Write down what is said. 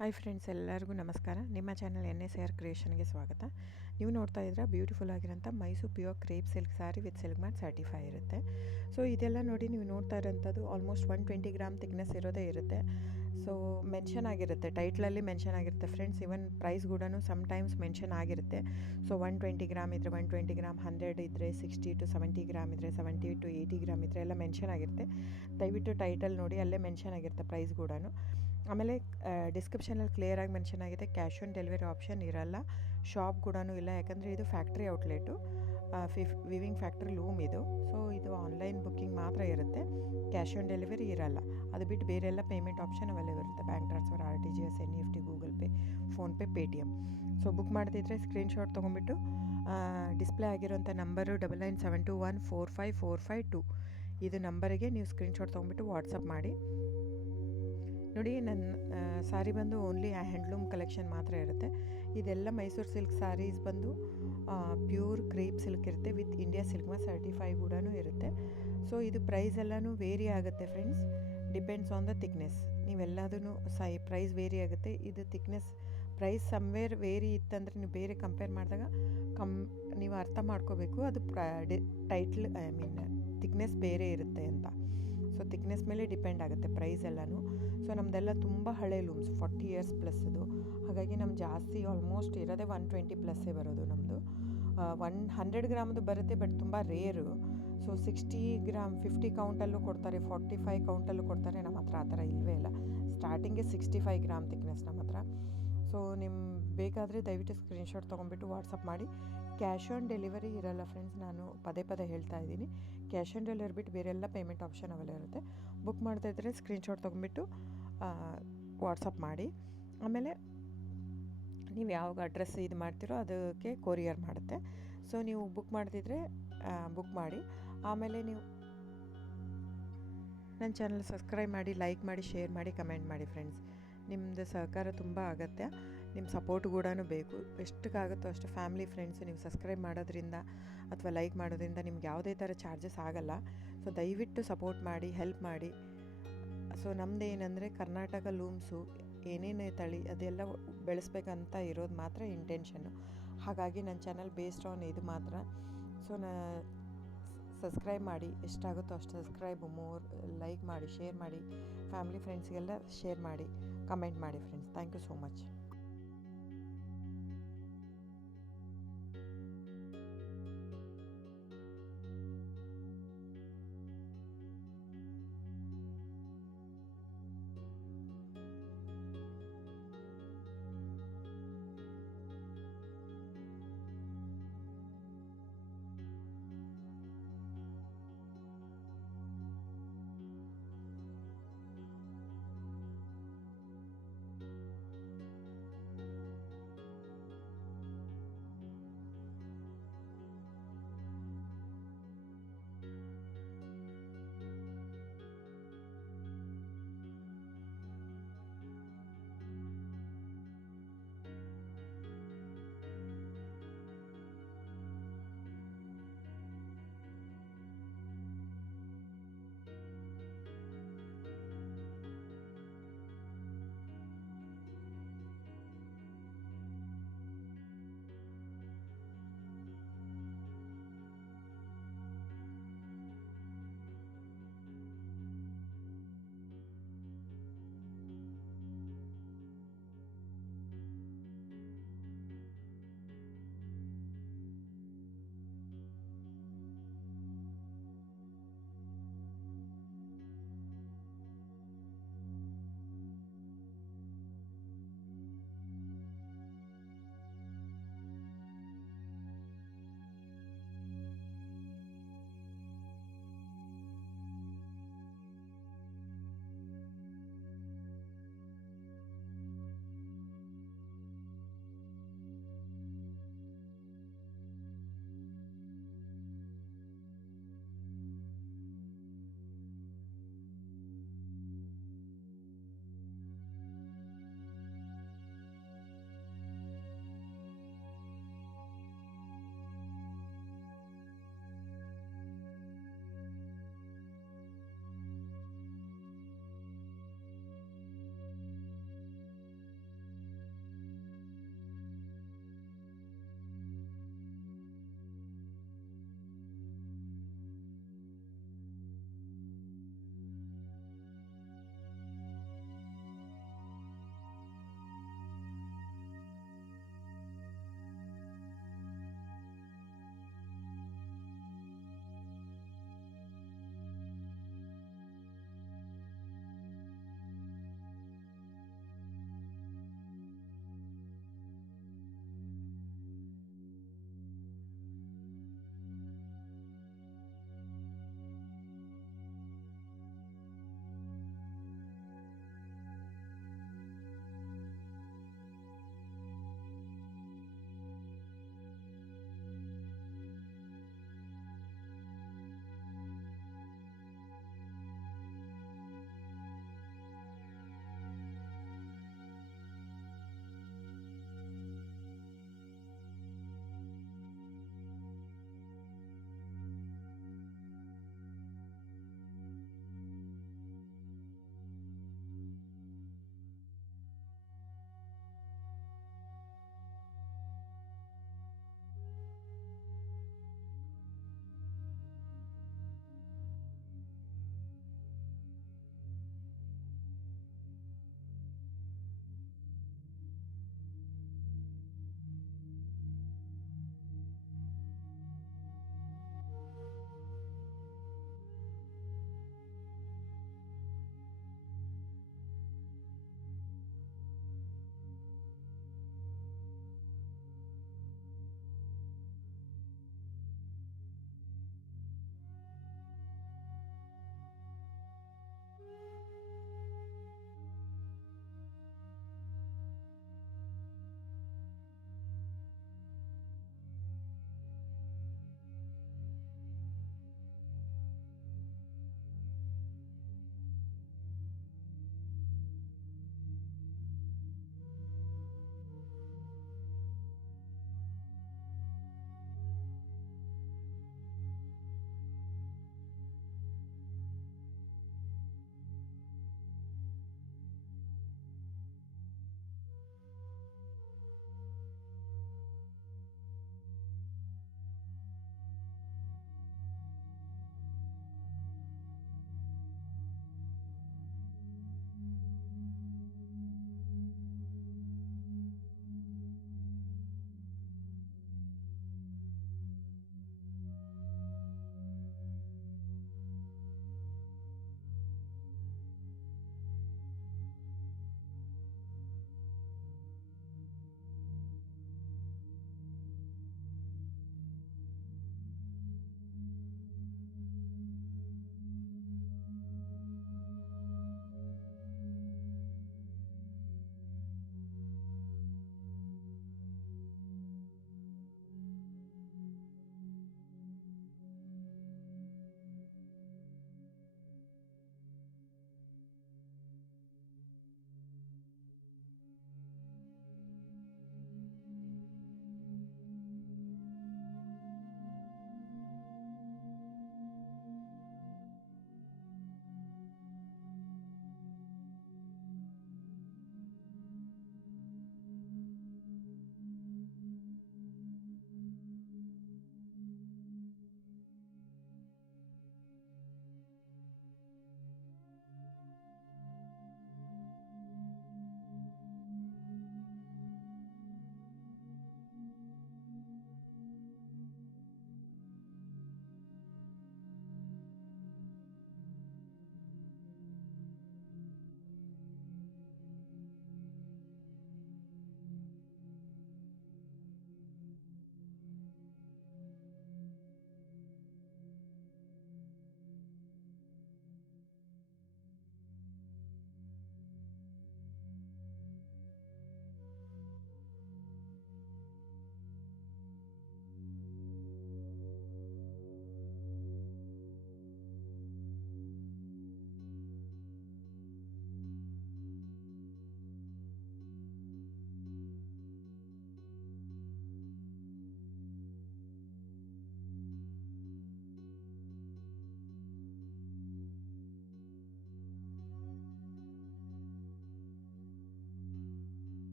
Hi friends, ಎಲ್ಲರಿಗೂ ನಮಸ್ಕಾರ. ನಿಮ್ಮ ಚಾನಲ್ NSAR ಕ್ರಿಯೇಷನ್ಗೆ ಸ್ವಾಗತ. ನೀವು ನೋಡ್ತಾ ಇದ್ರೆ ಬ್ಯೂಟಿಫುಲ್ ಆಗಿರೋಂಥ Mysuru pure crepe silk sari with silk ಮ್ಯಾಟ್ ಸರ್ಟಿಫೈ ಇರುತ್ತೆ. ಸೊ ಇದೆಲ್ಲ ನೋಡಿ ನೀವು ನೋಡ್ತಾ ಇರೋಂಥದ್ದು ಆಲ್ಮೋಸ್ಟ್ 120 ಗ್ರಾಮ್ ಥಿಕ್ನೆಸ್ ಇರೋದೇ ಇರುತ್ತೆ. ಸೊ ಮೆನ್ಷನ್ ಆಗಿರುತ್ತೆ, ಟೈಟ್ಲಲ್ಲಿ ಮೆನ್ಷನ್ ಆಗಿರುತ್ತೆ ಫ್ರೆಂಡ್ಸ್. ಇವನ್ ಪ್ರೈಸ್ ಕೂಡ ಸಮ್ಟೈಮ್ಸ್ ಮೆನ್ಷನ್ ಆಗಿರುತ್ತೆ. ಸೊ 120 ಗ್ರಾಮ್ ಇದ್ದರೆ 120 ಗ್ರಾಮ್, 100 ಇದ್ದರೆ 60 to 70 ಗ್ರಾಮ್ ಇದ್ದರೆ 70 to 80 ಗ್ರಾಮ್ ಇದ್ದರೆ ಎಲ್ಲ ಮೆನ್ಷನ್ ಆಗಿರುತ್ತೆ. ದಯವಿಟ್ಟು ಟೈಟಲ್ ನೋಡಿ, ಅಲ್ಲೇ ಮೆನ್ಷನ್ ಆಗಿರುತ್ತೆ ಪ್ರೈಸ್ ಕೂಡ. ಆಮೇಲೆ ಡಿಸ್ಕ್ರಿಪ್ಷನಲ್ಲಿ ಕ್ಲಿಯರಾಗಿ ಮೆನ್ಷನ್ ಆಗಿದೆ, ಕ್ಯಾಶ್ ಆನ್ ಡೆಲಿವರಿ ಆಪ್ಷನ್ ಇರಲ್ಲ, ಶಾಪ್ ಕೂಡ ಇಲ್ಲ. ಯಾಕಂದರೆ ಇದು factory outlet, viewing factory loom ಇದು. ಸೊ ಇದು ಆನ್ಲೈನ್ ಬುಕ್ಕಿಂಗ್ ಮಾತ್ರ ಇರುತ್ತೆ, ಕ್ಯಾಶ್ ಆನ್ ಡೆಲಿವರಿ ಇರಲ್ಲ. ಅದು ಬಿಟ್ಟು ಬೇರೆ ಎಲ್ಲ ಪೇಮೆಂಟ್ ಆಪ್ಷನ್ ಅವೈಲೇಬಲ್ ಇರುತ್ತೆ, bank transfer, RTGS, NEFT, Google pay, PhonePe, Paytm. So book ಮಾಡ್ತಿದ್ರೆ ಸ್ಕ್ರೀನ್ಶಾಟ್ ತೊಗೊಂಬಿಟ್ಟು ಡಿಸ್ಪ್ಲೇ ಆಗಿರೋಂಥ ನಂಬರು 9972145452 ಇದು ನಂಬರಿಗೆ ನೀವು ಸ್ಕ್ರೀನ್ಶಾಟ್ ತೊಗೊಂಬಿಟ್ಟು ವಾಟ್ಸಪ್ ಮಾಡಿ. ನೋಡಿ, ನನ್ನ ಸ್ಯಾರಿ ಬಂದು ಓನ್ಲಿ ಹ್ಯಾಂಡ್ಲೂಮ್ ಕಲೆಕ್ಷನ್ ಮಾತ್ರ ಇರುತ್ತೆ. ಇದೆಲ್ಲ ಮೈಸೂರು ಸಿಲ್ಕ್ ಸ್ಯಾರೀಸ್ ಬಂದು ಪ್ಯೂರ್ ಕ್ರೇಪ್ ಸಿಲ್ಕ್ ಇರುತ್ತೆ, ವಿತ್ ಇಂಡಿಯಾ ಸಿಲ್ಕ್ ಮ್ಯಾಟ್ ಸರ್ಟಿಫೈ ಕೂಡ ಇರುತ್ತೆ. ಸೊ ಇದು ಪ್ರೈಸ್ ಎಲ್ಲನೂ ವೇರಿ ಆಗುತ್ತೆ friends, depends on the thickness. ನೀವೆಲ್ಲದೂ ಪ್ರೈಸ್ ವೇರಿ ಆಗುತ್ತೆ. ಇದು ಥಿಕ್ನೆಸ್ ಪ್ರೈಸ್ ಸಮ್ವೇರ್ ವೇರಿ ಇತ್ತಂದರೆ ನೀವು ಬೇರೆ ಕಂಪೇರ್ ಮಾಡಿದಾಗ ನೀವು ಅರ್ಥ ಮಾಡ್ಕೋಬೇಕು, ಅದು ಥಿಕ್ನೆಸ್ ಬೇರೆ ಇರುತ್ತೆ ಅಂತ. ಸೊ ಥಿಕ್ನೆಸ್ ಮೇಲೆ ಡಿಪೆಂಡ್ ಆಗುತ್ತೆ ಪ್ರೈಸ್ ಎಲ್ಲನೂ. ಸೊ ನಮ್ಮದೆಲ್ಲ ತುಂಬ ಹಳೆ ಲೂಮ್ಸ್, 40 years ಪ್ಲಸ್ ಅದು. ಹಾಗಾಗಿ ನಮ್ಮ ಜಾಸ್ತಿ ಆಲ್ಮೋಸ್ಟ್ ಇರೋದೇ 120 ಪ್ಲಸ್ಸೇ ಬರೋದು ನಮ್ಮದು. 100 ಗ್ರಾಮ್ದು ಬರುತ್ತೆ, ಬಟ್ ತುಂಬ ರೇರು. ಸೊ 60 ಗ್ರಾಮ್ 50 ಕೌಂಟಲ್ಲೂ ಕೊಡ್ತಾರೆ, 45 ಕೌಂಟಲ್ಲೂ ಕೊಡ್ತಾರೆ. ನಮ್ಮ ಹತ್ರ ಆ ಥರ ಇಲ್ಲವೇ ಇಲ್ಲ. ಸ್ಟಾರ್ಟಿಂಗೇ 65 ಗ್ರಾಮ್ ಥಿಕ್ನೆಸ್ ನಮ್ಮ ಹತ್ರ. ಸೊ ನಿಮ್ಮ ಬೇಕಾದರೆ ದಯವಿಟ್ಟು ಸ್ಕ್ರೀನ್ಶಾಟ್ ತೊಗೊಂಬಿಟ್ಟು ವಾಟ್ಸಪ್ ಮಾಡಿ. ಕ್ಯಾಶ್ ಆನ್ ಡೆಲಿವರಿ ಇರಲ್ಲ ಫ್ರೆಂಡ್ಸ್, ನಾನು ಪದೇ ಪದೇ ಹೇಳ್ತಾ ಇದ್ದೀನಿ. ಕ್ಯಾಶ್ ಆನ್ ಡೆಲಿವರಿ ಬಿಟ್ಟು ಬೇರೆಲ್ಲ ಪೇಮೆಂಟ್ ಆಪ್ಷನ್ ಅವೈಲೇಬಲ್ ಇರುತ್ತೆ. ಬುಕ್ ಮಾಡ್ತಾ ಇದ್ದರೆ ಸ್ಕ್ರೀನ್ಶಾಟ್ ತೊಗೊಂಬಿಟ್ಟು ವಾಟ್ಸಪ್ ಮಾಡಿ. ಆಮೇಲೆ ನೀವು ಯಾವಾಗ ಅಡ್ರೆಸ್ ಇದು ಮಾಡ್ತೀರೋ ಅದಕ್ಕೆ ಕೊರಿಯರ್ ಮಾಡುತ್ತೆ. ಸೊ ನೀವು ಬುಕ್ ಮಾಡ್ತಿದ್ರೆ ಬುಕ್ ಮಾಡಿ. ಆಮೇಲೆ ನೀವು ನನ್ನ ಚಾನಲ್ ಸಬ್ಸ್ಕ್ರೈಬ್ ಮಾಡಿ, ಲೈಕ್ ಮಾಡಿ, ಶೇರ್ ಮಾಡಿ, ಕಮೆಂಟ್ ಮಾಡಿ ಫ್ರೆಂಡ್ಸ್. ನಿಮ್ಮದು ಸಹಕಾರ ತುಂಬ ಅಗತ್ಯ, ನಿಮ್ಮ ಸಪೋರ್ಟ್ ಕೂಡ ಬೇಕು. ಎಷ್ಟಕ್ಕಾಗುತ್ತೋ ಅಷ್ಟು ಫ್ಯಾಮಿಲಿ ಫ್ರೆಂಡ್ಸು ನೀವು ಸಬ್ಸ್ಕ್ರೈಬ್ ಮಾಡೋದ್ರಿಂದ ಅಥವಾ ಲೈಕ್ ಮಾಡೋದ್ರಿಂದ ನಿಮ್ಗೆ ಯಾವುದೇ ಥರ ಚಾರ್ಜಸ್ ಆಗಲ್ಲ. ಸೊ ದಯವಿಟ್ಟು ಸಪೋರ್ಟ್ ಮಾಡಿ, ಹೆಲ್ಪ್ ಮಾಡಿ. ಸೊ ನಮ್ಮದು ಏನಂದರೆ ಕರ್ನಾಟಕ ಲೂಮ್ಸು ಏನೇನು ತಳಿ ಅದೆಲ್ಲ ಬೆಳೆಸ್ಬೇಕಂತ ಇರೋದು ಮಾತ್ರ ಇಂಟೆನ್ಷನ್ನು. ಹಾಗಾಗಿ ನನ್ನ ಚಾನಲ್ ಬೇಸ್ಡ್ ಆನ್ ಇದು ಮಾತ್ರ. ಸೊ ಸಬ್ಸ್ಕ್ರೈಬ್ ಮಾಡಿ, ಎಷ್ಟಾಗುತ್ತೋ ಅಷ್ಟು ಸಬ್ಸ್ಕ್ರೈಬ್, ಲೈಕ್ ಮಾಡಿ, ಶೇರ್ ಮಾಡಿ, ಫ್ಯಾಮಿಲಿ ಫ್ರೆಂಡ್ಸ್ಗೆಲ್ಲ ಶೇರ್ ಮಾಡಿ, ಕಮೆಂಟ್ ಮಾಡಿ friends. Thank you so much.